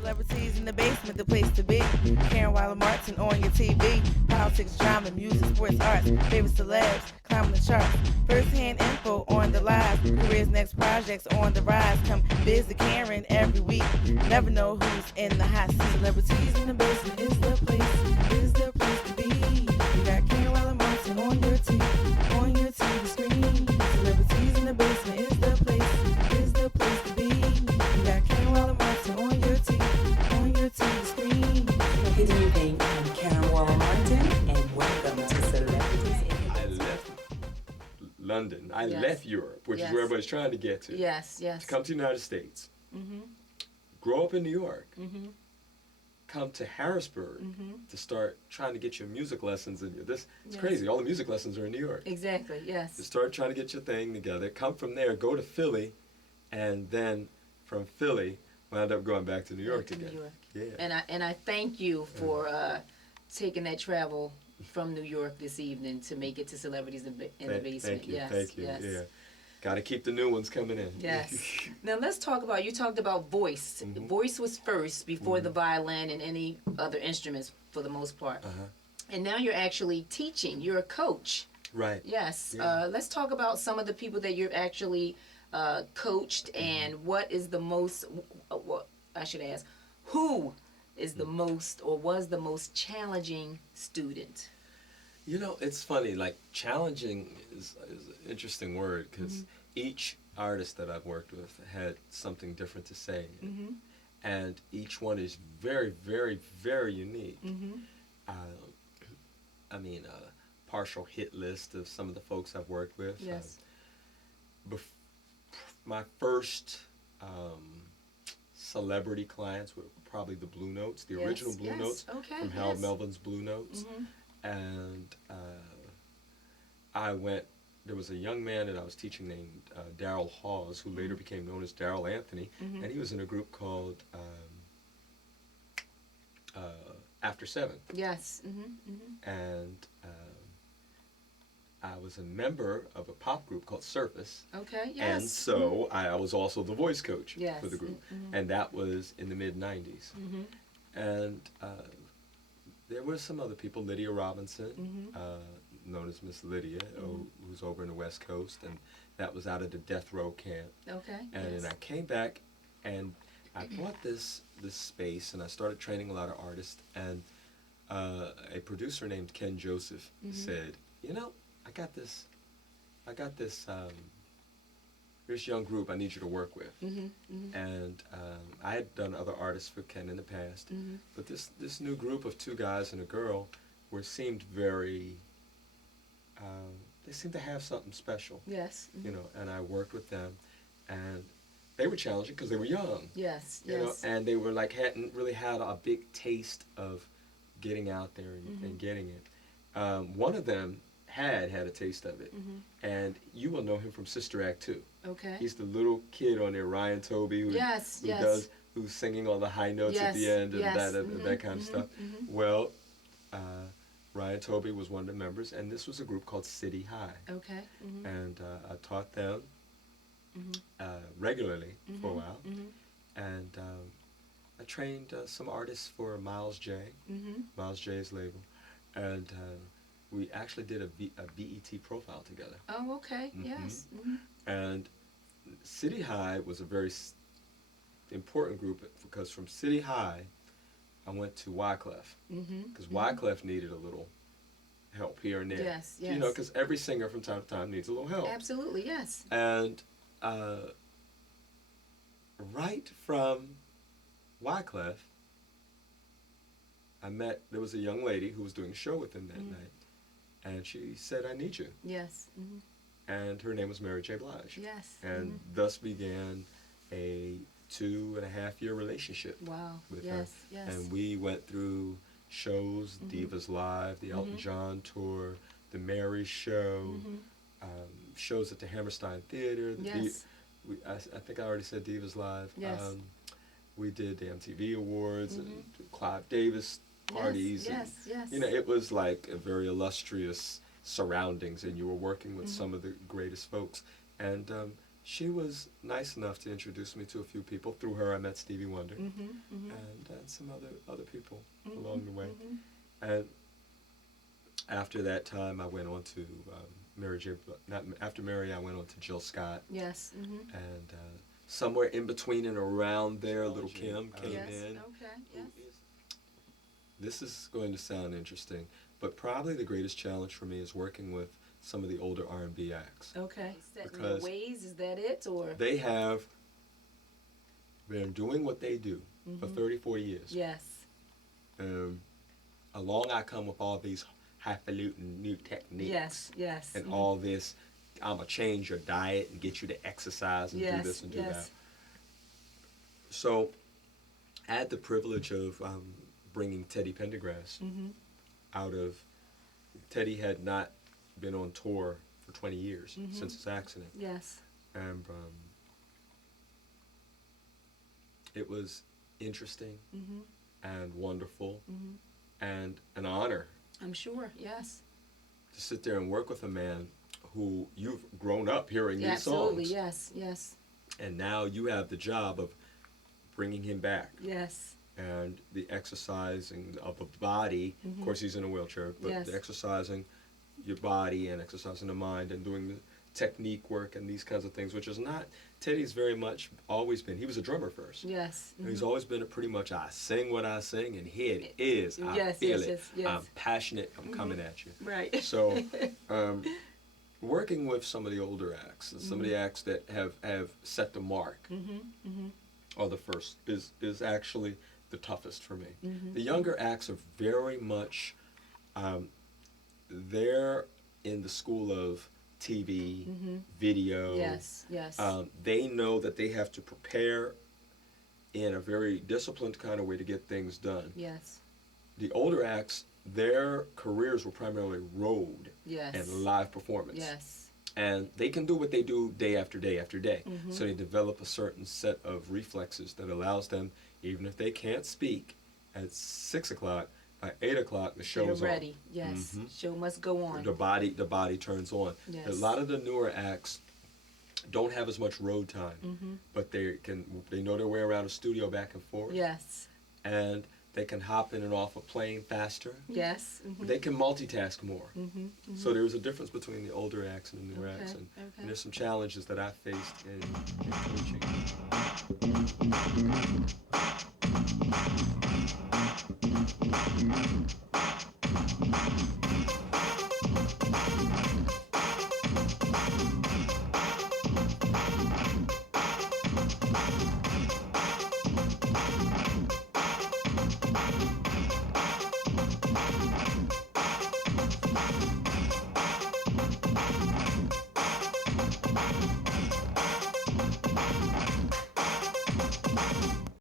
Celebrities in the basement, the place to be. Karen Wilder Martin on your TV. Politics, drama, music, sports, arts. Favorite celebs, climbing the charts. First-hand info on the live. Careers, next projects on the rise. Come visit Karen every week. Never know who's in the hot seat. Celebrities in the basement is the place to be. You got Karen Wilder Martin on your TV screen. Celebrities in the basement is the place to be. You got Karen Wilder Martin on your TV screen. Good evening, I'm Karen Waller Martin, and welcome to Celebrities in I left London. I left Europe, which is where everybody's trying to get to. Yes. To come to the United States. Grow up in New York. Come to Harrisburg to start trying to get your music lessons in. It's crazy. All the music lessons are in New York. Exactly, yes. To start trying to get your thing together. Come from there, go to Philly, and then from Philly, wound up going back to New York again. New York. Yeah. And I thank you for taking that travel from New York this evening to make it to Celebrities in the Basement. Thank you. Yes, Thank you. yes. Yeah. Got to keep the new ones coming in. Yes. Now let's talk about, you talked about voice. Voice was first before the violin and any other instruments for the most part. And now you're actually teaching. You're a coach. Right. Yes. Yeah. Let's talk about some of the people that you've actually coached and what is the most, what I should ask, who is the most or was the most challenging student? You know, it's funny, like challenging is an interesting word because each artist that I've worked with had something different to say. And each one is very, very, very unique. I mean, a partial hit list of some of the folks I've worked with. Yes. My first celebrity clients were probably the Blue Notes, the original Blue Notes from Harold Melvin's Blue Notes. And there was a young man that I was teaching named Daryl Hawes, who later became known as Daryl Anthony, and he was in a group called After Seven. Yes. And I was a member of a pop group called Surface. Okay, yes. And so I was also the voice coach Yes. for the group. And that was in the mid-90s. And there were some other people, Lydia Robinson, known as MS.LYDIA, who's over in the West Coast, and that was out of the death row camp. Okay. And then I came back, and I bought this space, and I started training a lot of artists, and a producer named Ken Joseph said, you know, I got this young group I need you to work with. And I had done other artists for Ken in the past, but this new group of two guys and a girl seemed very, they seemed to have something special. Yes. You know, and I worked with them, and they were challenging because they were young. Yes, you know, and they were like, hadn't really had a big taste of getting out there and getting it. One of them had a taste of it, and you will know him from Sister Act 2. Okay. He's the little kid on there, Ryan Toby, who's singing all the high notes at the end and that kind of stuff. Well, Ryan Toby was one of the members, and this was a group called City High. Okay. And I taught them regularly for a while, and I trained some artists for Miles J, Miles J's label, and we actually did a BET profile together. Oh, okay. Yes. And City High was a very important group because from City High, I went to WYCLEF because WYCLEF needed a little help here and there. Yes. You know, because every singer from time to time needs a little help. Absolutely, yes. And right from WYCLEF, there was a young lady who was doing a show with him that night, and she said, I need you. Yes. And her name was Mary J.BLIIGE. Yes. And thus began a 2.5-year relationship with her. Yes. And we went through shows, Divas Live, the Elton John tour, the Mary Show, shows at the Hammerstein Theater. I think I already said Divas Live. Yes. We did the MTV Awards and Clive Davis parties. Yes. You know, it was like a very illustrious surroundings, and you were working with some of the greatest folks. And she was nice enough to introduce me to a few people. Through her, I met Stevie Wonder and some other people along the way. And after that time, I went on to Mary J. Not after Mary, I went on to Jill Scott. Yes. And somewhere in between and around there, Little Kim came Yes. in. Okay. Yes. This is going to sound interesting, but probably the greatest challenge for me is working with some of the older R&B acts. Okay. Setting their Because ways, is that it, or? they have been doing what they do for 34 years. Yes. Along I come with all these highfalutin new techniques. Yes. Yes. And all this, I'ma change your diet and get you to exercise and do this and do that. So I had the privilege of bringing Teddy Pendergrass out of, Teddy had not been on tour for 20 years since his accident. Yes. And it was interesting and wonderful and an honor I'm sure. Yes. to sit there and work with a man who you've grown up hearing Yeah, these absolutely. songs. Yes. Yes. And now you have the job of bringing him back. Yes. And the exercising of the body, of course he's in a wheelchair, but Yes. the exercising your body and exercising the mind and doing the technique work and these kinds of things, which is not, Teddy's very much always been, he was a drummer first. Yes. And he's always been a pretty much, I sing what I sing and here it is, I Yes, feel yes, it, yes, yes. I'm passionate, I'm coming at you. Right. So, working with some of the older acts, some of the acts that have set the mark, or the first, is actually the toughest for me. The younger acts are very much, they're in the school of TV, video. Yes. Yes. They know that they have to prepare in a very disciplined kind of way to get things done. Yes. The older acts, their careers were primarily road Yes. and live performance. Yes. And they can do what they do day after day after day. So they develop a certain set of reflexes that allows them, even if they can't speak at 6 o'clock, by 8 o'clock the show They're is ready. Yes. Show must go on. The body turns on. Yes. A lot of the newer acts don't have as much road time, but they know their way around a studio back and forth. Yes. And they can hop in and off a plane faster. Yes. They can multitask more. So there's a difference between the older acts and the newer acts, and there's some challenges that I faced in coaching.